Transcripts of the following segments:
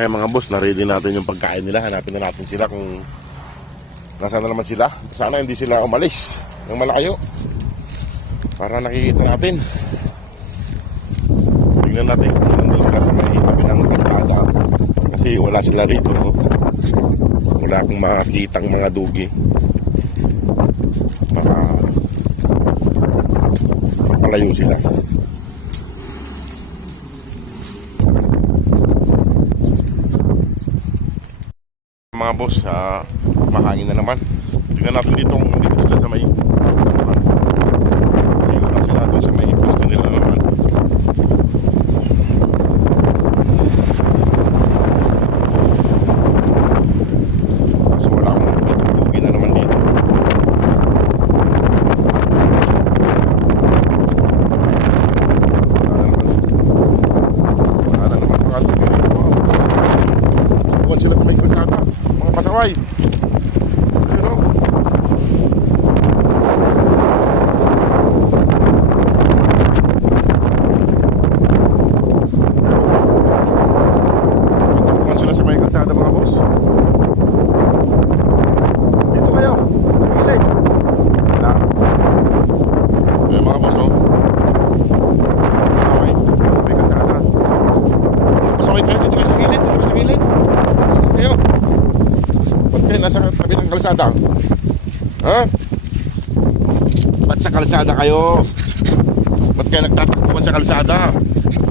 Ay mga boss, na-ready natin yung pagkain nila. Hanapin na natin sila kung nasaan na naman sila. Sana hindi sila umalis ng malayo para nakikita natin. Tingnan natin kung nandun sila sa may tabi ng kalsada. Kasi wala sila rito. Wala akong makakitang mga dugi. Baka mapalayo sila. Mga boss, mahangin na naman. Tingnan natin dito kung dito sila sa may kasi wala sila doon sa may pwesto nila naman. Kaso wala akong makikita, bugi na naman dito. Wala na naman mga dugi rito mga boss. Buwan sila sa may kalsada, mga pasaway. Ayun o. Buwan sila sa may kalsada mga boss. Dito kayo, sa gilid. Wala. Ayun mga boss o. Pasaway, sa may kalsada. Mga pasaway kayo, dito kayo sa gilid. Dito kayo sa gilid. Sige kayo. Ba't kayo nasa tabi ng kalsada? Ha? Ba't sa kalsada kayo? Ba't kayo nagtatakbuhan sa kalsada?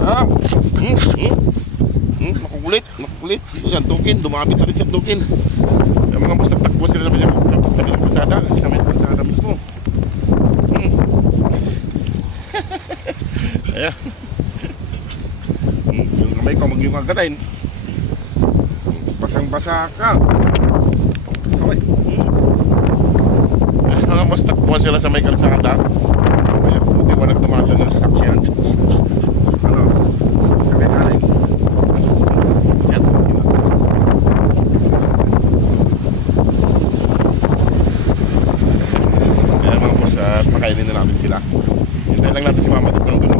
Ha? Makukulit, makukulit. Dito santukin, dumami ka rin santukin. Yung mga boss nagtakbuhan sila sa tabi ng kalsada. Sa may kalsada mismo. Ayan. Yung kamay ko, mag-yung agadain. Basang-basa ka. Pasaway. Mga mas takbuhan sila sa may kalsada. May puti walang tumalo ng sakyan. Ano? Sa may kaling. Yan. Yan mga boss, pakainin na natin sila. Hintayin lang natin si Mama Duk ng dulo.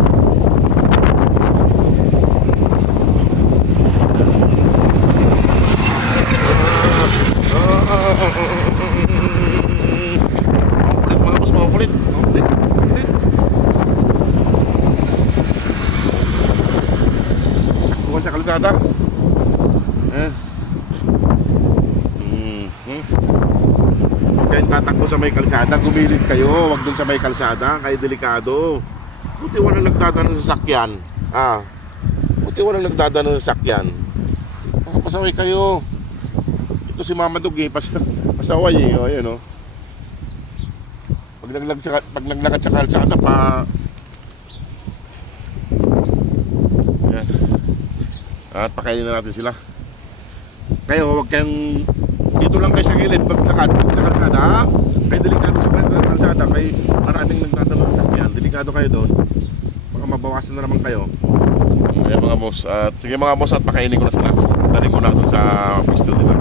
Makukulit. Takbuhan sa kalsada. Huwag kayong tatakbo sa may kalsada. Gumilid kayo. Huwag dun sa may kalsada. Kaya delikado. Buti walang nagdadaan ng sasakyan. Buti walang nagdadaan ng sasakyan. Pasaway kayo. Ito si Mama Duk pasaway eh. O, ayan o. Pag naglakad sa kalsada pa. Yan. At pakainin na natin sila. Kayo huwag kayong dito lang kayo sa gilid paglakad sa kalsada. Kaya delikado sa kalsada. Kaya maraming nagdadala sa sakyan. Delikado kayo doon. Baka mabawasan na naman kayo. Ayan mga boss. At sige mga boss, at pakainin ko na sila. Daling ko na doon sa pwesto nila.